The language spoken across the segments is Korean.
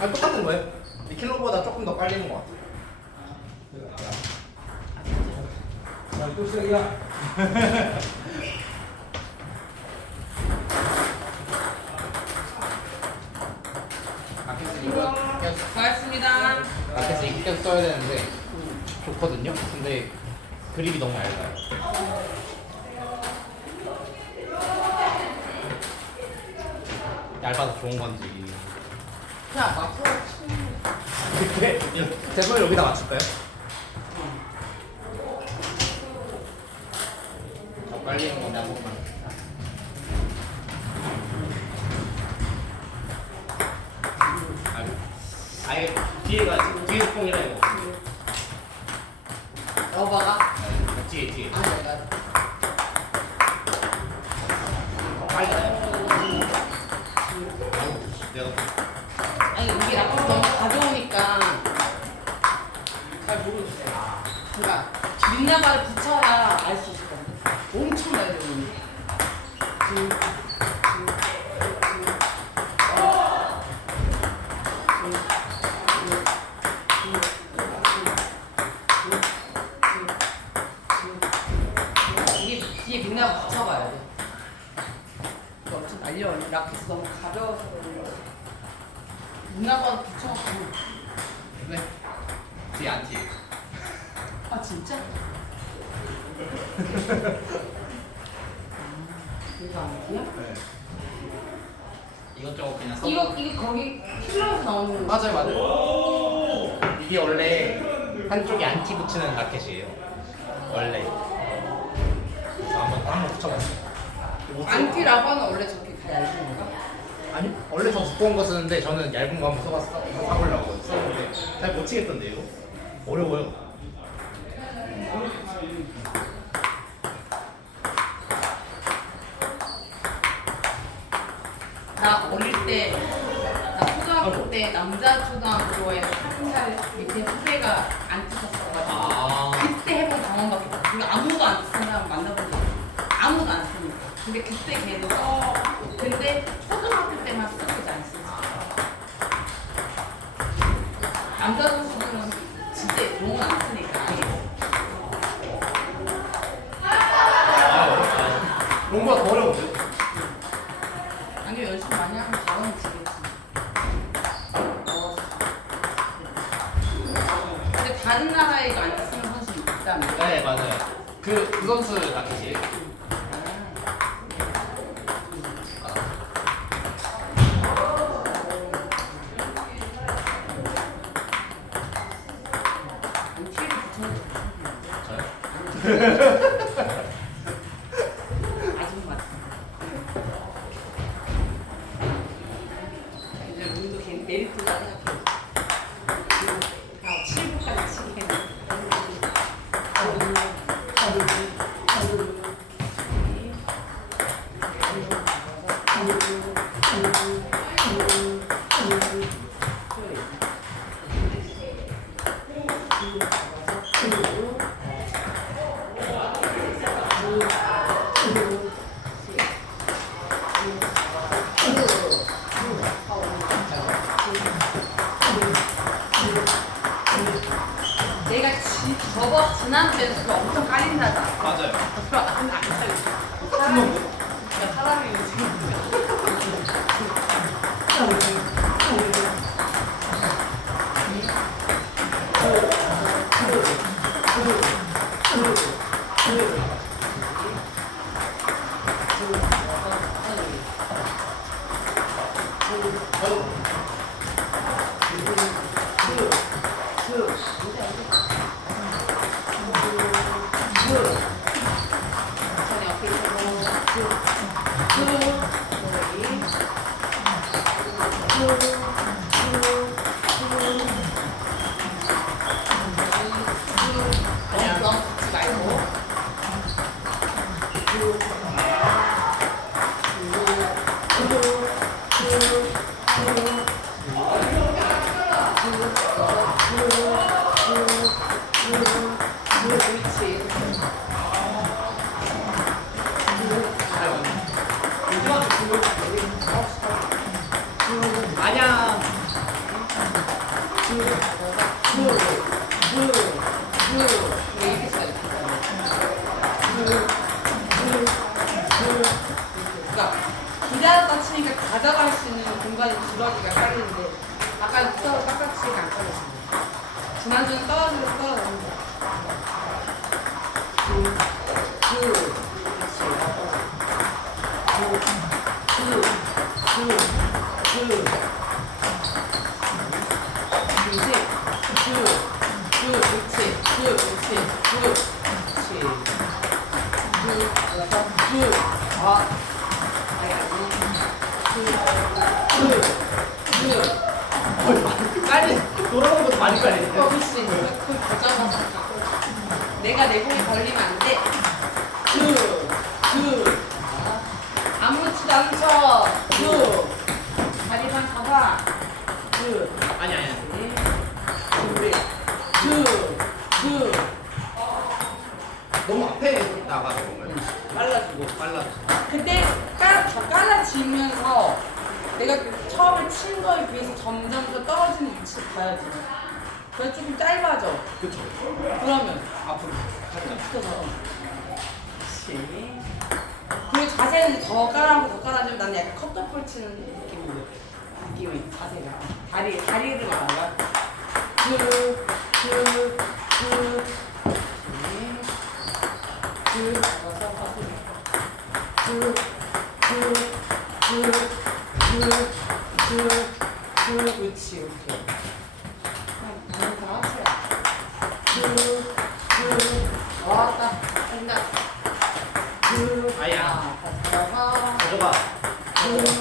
아 똑같은 거예요. 이 킬러보다 조금 더 빨리는 것 같아. 자또 시작이야 마켓스 이거 그냥 고맙습니다. 마켓스 이렇게 써야 되는데 좋거든요. 근데 그립이 너무 얇아요. 얇아서 좋은 건지. 자, 맞춰. 그래? 제 손을 여기다 맞출까요? 더한 번만. 아이고. 아예 뒤에가 지금 뒤에 뽕이라 이거. 여봐가. 네, 뒤에 뒤에. 아, 내가. 더 빨리. 아이고, 내가 아니, 이게 라켓 너무 가져오니까 잘 모르겠어요. 그러니까 민나발 이것저것 그냥 써. 이거 이거 거기 필러에서 나오는 거. 맞아요, 맞아요. 이게 원래 한쪽에 안티 붙이는 라켓이에요. 원래. 그래서 한번 한번 붙여봤어요. 안티 라바는 원래 저렇게 다 얇은 건가? 아니 원래 더 두꺼운 거 쓰는데 저는 얇은 거 한번 써봤어 사보려고 썼는데 잘 못 치겠던데요. 어려워요. 나 어릴 때, 나 초등학교 때 남자 초등학교에 한살 밑에 후배가 안티 썼어가지고 아. 그때 해본 경험밖에 없어. 그리고 아무도 안 쓰는 사람 만나본 적 없어. 아무도 안 쓰니까. 근데 그때 걔는 써. 근데 초등학교 때만 쓰지 않았어. 남자 선수들은 진짜 너무 안 쓰니까. 농구가 더 어려운데? 아니 연습 많이 하면 잘하면 지겠지. 어. 근데 다른 나라에 이거 안 쓰는 선수 있다며. 네 맞아요. 그, 그러니까 기다렸다 치니까 가져갈 수 있는 공간이 줄어기가 빠르는데 아까 떠 깎아치기가 안 깔렸어. 지난주는 떨어지고 떨어졌는데. 그, 그 어, 그렇지. 그걸 더 잡아서. 내가 내 공에 걸리면 안 돼. 둘, 둘. 아무렇지도 않은 척. 둘. 다리만 잡아. 둘. 아니 아니. 둘, 둘, 둘. 너무 앞에 나가서 보면 빨라지고. 빨라. 근데 깔, 더 깔라지면서 내가 그 처음에 친 거에 비해서 점점 더 떨어지는 위치를 봐야지. 그래서 조금 짧아져. 그렇죠. 그러면 앞으로 살짝. 붙어서. 그렇지. 그리고 자세는 더 깔아고 더 깔아주면 나는 약간 컷더볼 치는 느낌으로. 느낌이 자세가. 다리, 다리를. 둘, 둘, 둘. 그렇지. 둘, 여섯, 다섯. 둘, 둘, 둘, 둘, 둘, 둘, 그렇지, 이렇게. 그냥 반응 다 합쳐요. 둘, 둘, 왔다, 된다. 둘, 아야. 아, 다시 들어가. 가져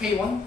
K1?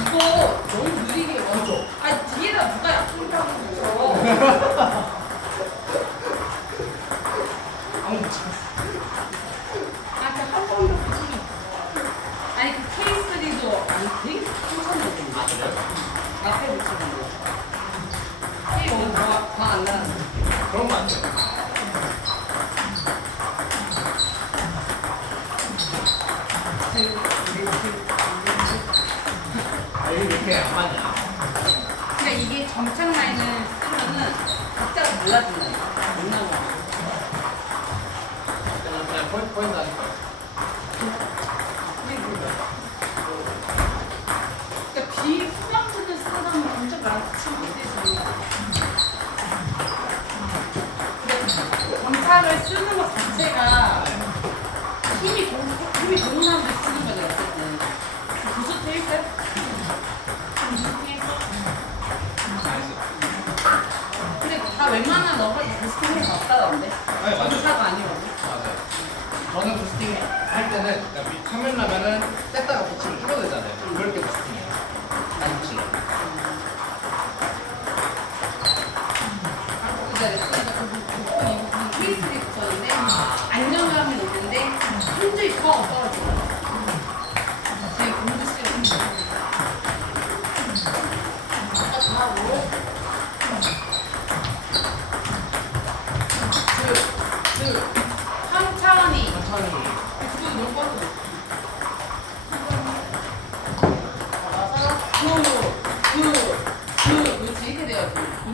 이거 너무 느리게 와. 그죠? 아니, 뒤에다 누가 약속이라고 붙여. 정착을 쓰는 것 자체가 힘이 좋은, 힘이 좋은 사람들 쓰는 거죠, 어쨌든. 부수 테이프? 부수 테이프? 근데 다 웬만한 너가 부스팅이 없다던데. 네, 맞아요. 정착 아니라고. 맞아요. 저는 부스팅 할 때는 그러니까 위- 카메라 나면은 뗐다가 붙이면 줄어들잖아요.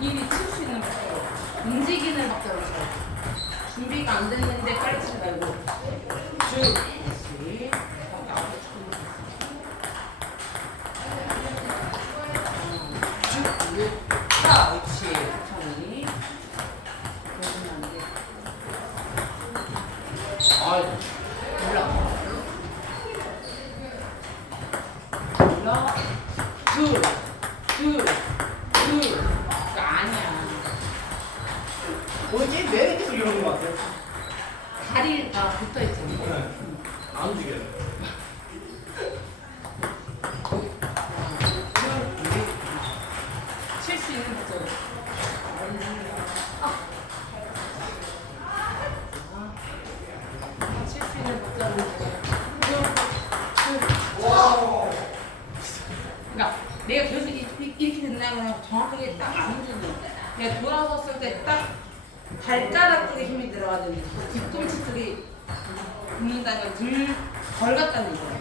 본인이 칠 수 있는 밖에 움직이는 밖에 없어 준비가 안 됐는데 깔지 말고. 쭉. 그냥 돌아섰을 때 딱 발가락 쪽에 힘이 들어가는데 그 뒤꿈치 쪽이 붙는다는 건덜 같다는 거예요.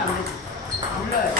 안 되지. 몰라요.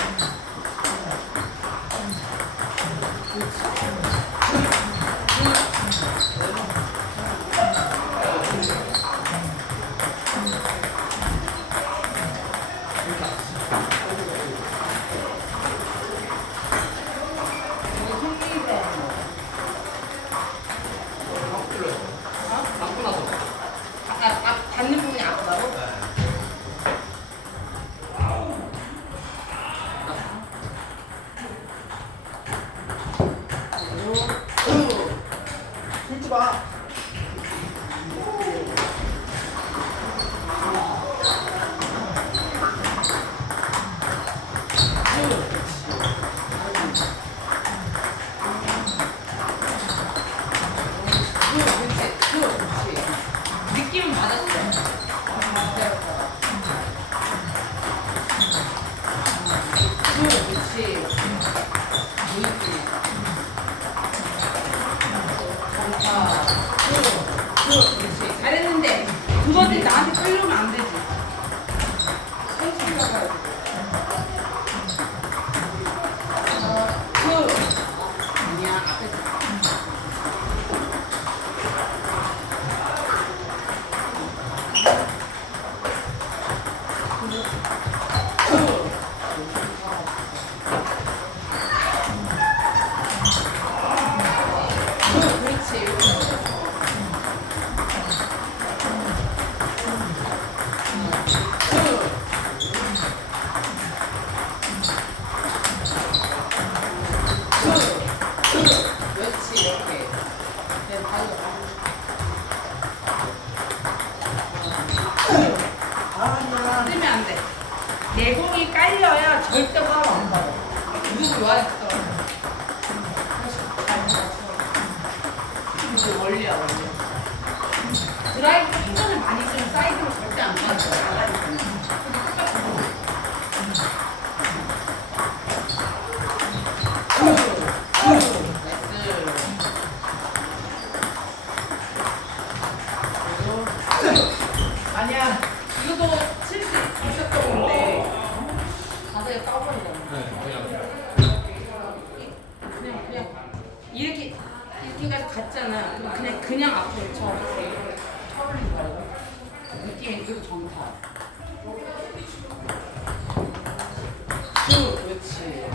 이렇게까지 갔잖아. 그냥 그냥 앞으로 쳐. 이렇게 쳐올리지 느낌이 좀 정타. 그렇지.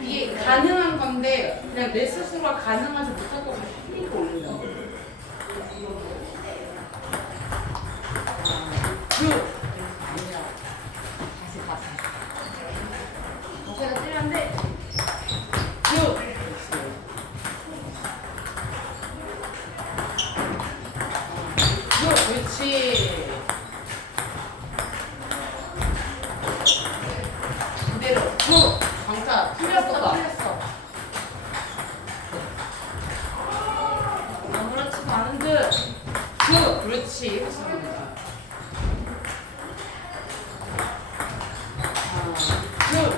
이게 가능한 건데 그냥 내 스스로가 가능하지 못할 것 같아. 힘이 올려. 쭉. 그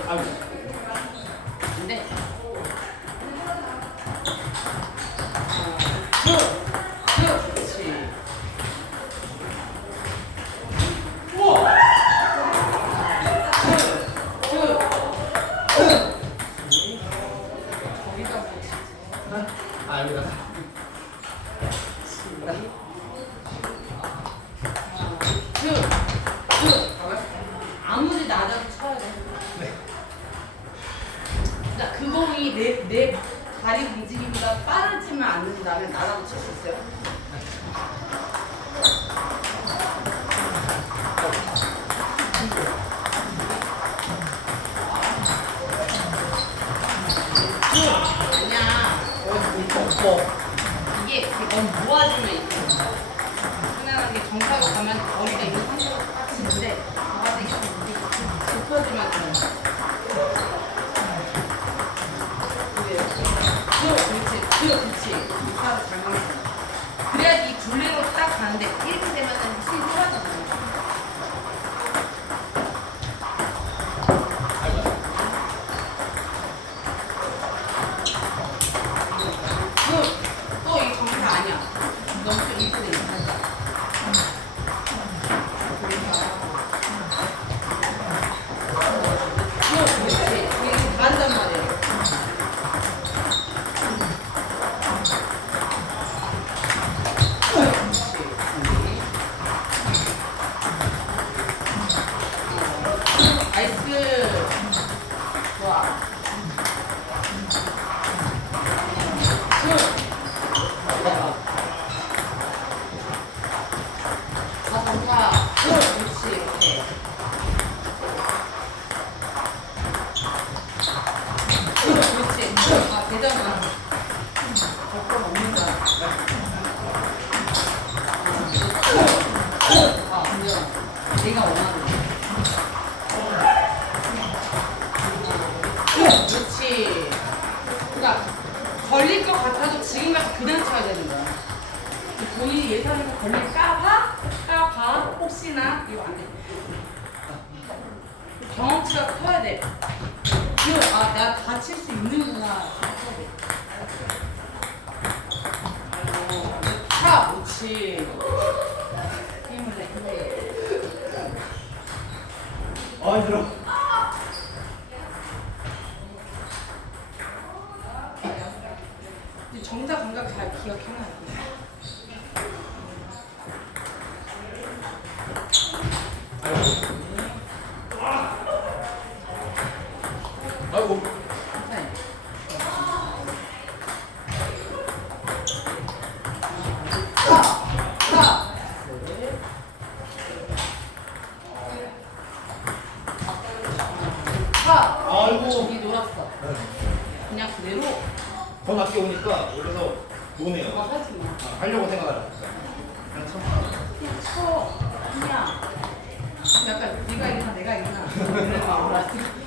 out. 그냥 어디 덮어. 이게 너무 모아지면 이렇게 편안하게 정사고 가면 머리가 이렇게 상태로 똑같이 있는데 모아지기 좀 이렇게 좁혀지면 돼요. 그렇지, 그렇지. 이사를 잘 먹는 그래야지 이 굴레로 딱 가는데 이렇게 되면 그렇지. 힘을 내. 아, 힘들어. luck.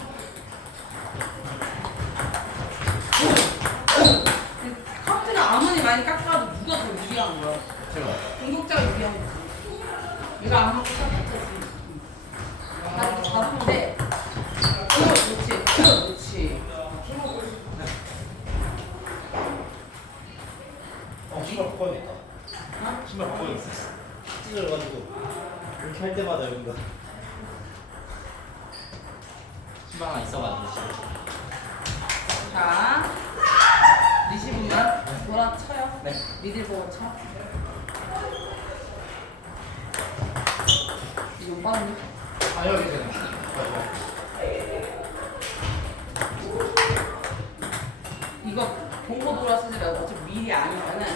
이거 공고 돌았을 때 어차피 미리 아니면은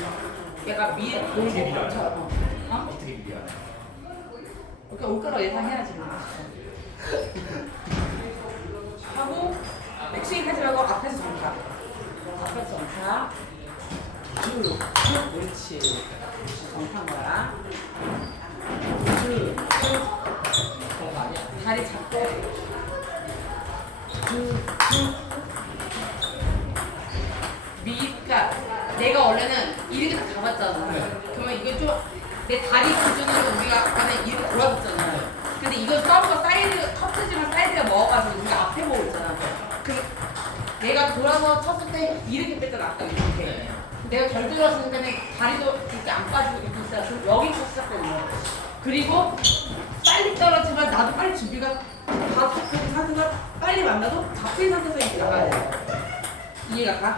얘가 미리 돌고 같아. 어. 어? 어떻게 미안해 그러니까 올 거라 예상해야지. 뭐. 하고 백스윙 하지 말고 앞에서 정타. 앞에서 정타. 쭉. 그렇지. 정타한 거야. 쭉. 다리 잡고. 쭉. 내가 원래는 이렇게 다 잡았잖아. 네. 그러면 이거 좀내 다리 기준으로 우리가 아까는 이렇게 돌아섰잖아. 네. 근데 이거 서브가 사이드, 터트지만 사이드가 먹어가지고 우리가 앞에 보고 있잖아. 네. 그 내가 돌아서 쳤을 때 이렇게 뺐잖아. 아까 이렇게. 네. 내가 덜 들어왔을 때는 다리도 이렇게 안 빠지고 이렇게 있어서 여기 쳤었거든요. 그리고 빨리 떨어지면 나도 빨리 준비가 다 그 상태가 빨리 만나도 바쁜 상태에서 이렇게 나가야 돼. 이해가 가?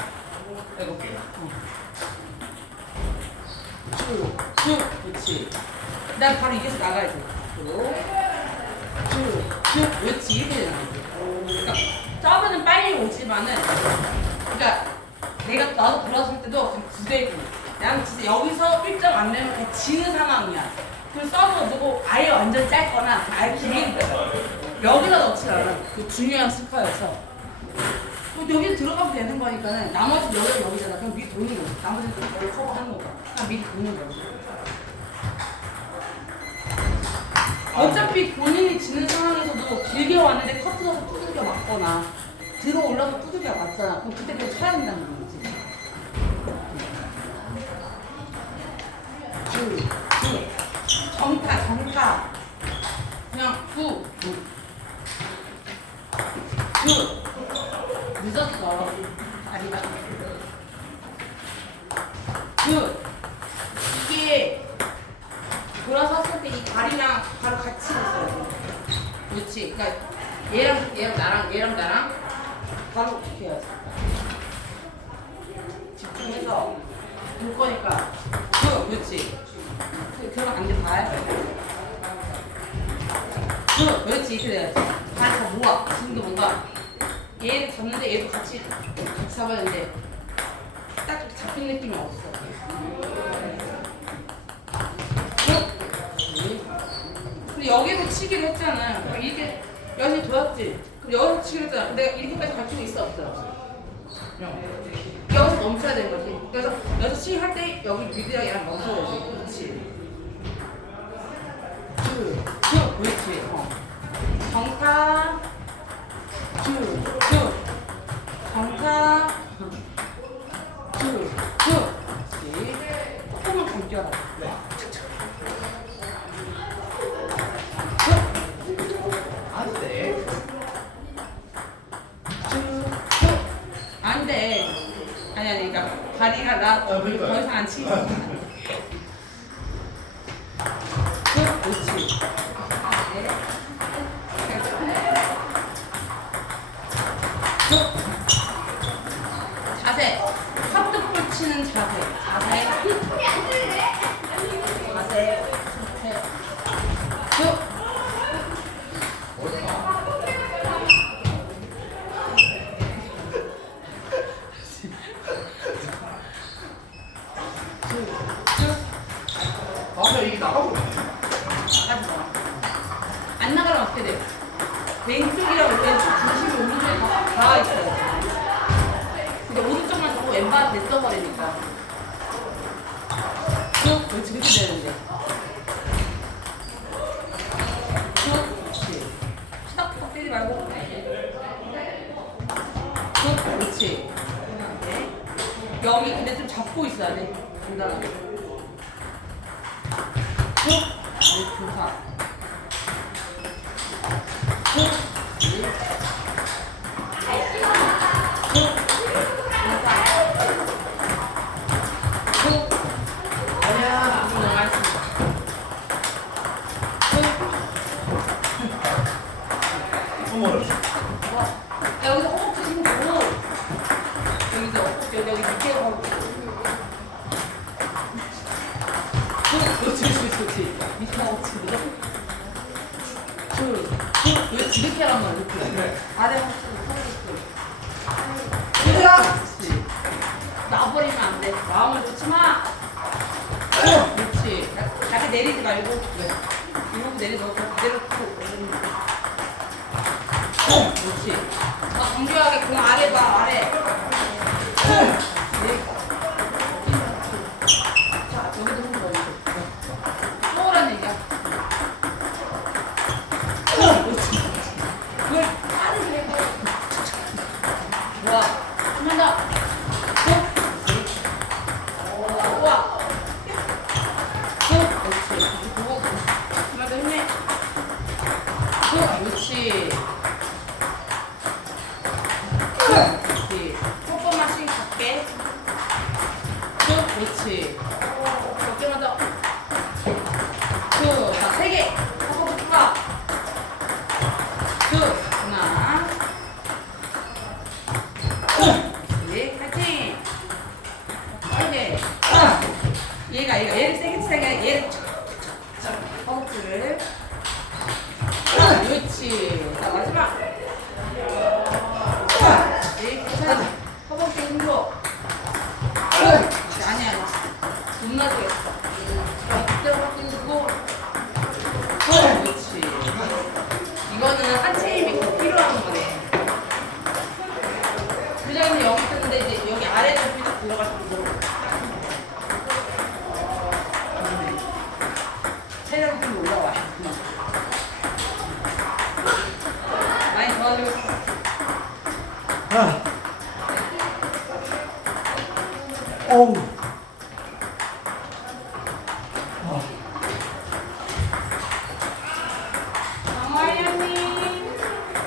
쭉, 쭉, 그렇지. 난 바로 이게서 나가야 돼. 쭉, 쭉, 쭉, 그렇지. 이렇게 되는 거지. 그러니까 점은 빨리 오지만은, 그러니까 내가 나도 돌아설 때도 지금 9대 9. 나는 진짜 여기서 1점 안 내면 그냥 지는 상황이야. 그럼 서브 누고 아예 완전 짧거나 아예 길게. 여기다 넣지 않아. 그 중요한 스파여서. 뭐 여기 들어가면 되는 거니까는 나머지 여기 여기잖아. 그럼 밑 도는 거지. 나머지는 좀 거의 커버하는 거야. 그냥 밑 도는 거지. 어차피 본인이 지는 상황에서도 길게 왔는데 커트해서 두들겨 맞거나 들어 올라서 두들겨 맞잖아. 그럼 그때 그냥 쳐야 된다는 거지. 줄, 줄. 정타, 정타. 그냥 구, 구. 줄. 늦었어. 다리가. 그 이게 돌아섰을 때 이 다리랑 바로 같이 있어야 돼. 그렇지. 그러니까 얘랑 얘랑 나랑 얘랑 나랑 바로 이렇게 해야지. 집중해서 볼 거니까. 그 그렇지. 그 그러면 안돼 발. 그 그렇지 이렇게 돼야지. 발다 모아. 지금도 뭔가 얘를 잡는데 얘도 같이 같이 잡아야 되는데 딱 잡힌 느낌이 없어. 근데 여기서 치기로 했잖아. 그럼 이게 여기 돌았지. 그럼 여기서 치기로 했잖아. 내가 이렇게까지 가지고 있어 없어? 그냥 여기서 멈춰야 되는 거지. 그래서 여기서 치기 할 때 여기 미드랑 얘랑 멈춰야 지 그렇지. 쭉, 쭉, 그렇지. 어. 정타, 쭉, 쭉. 정타, 다리가 나 아, 더. 이상 안. 네. 자세. 카트볼 치는. 자세. 자세. 자세. 있어야 돼. 간단하게. 쭉, 네, 좋다. 쭉, 이렇게 하란 말이야, 이렇게. 아래 허벅지, 허벅지. 얘들아. 그렇지. 놔버리면 안 돼. 마음을 놓지 마. 그렇지. 약간 내리지 말고. 네. 이렇게 내려놓고 그대로 쭉 올리는 거. 그렇지. 아, 정교하게 공아 얘를 얘를 세게 세게 예. 얘를 허벅지를 그렇지. 자 마지막.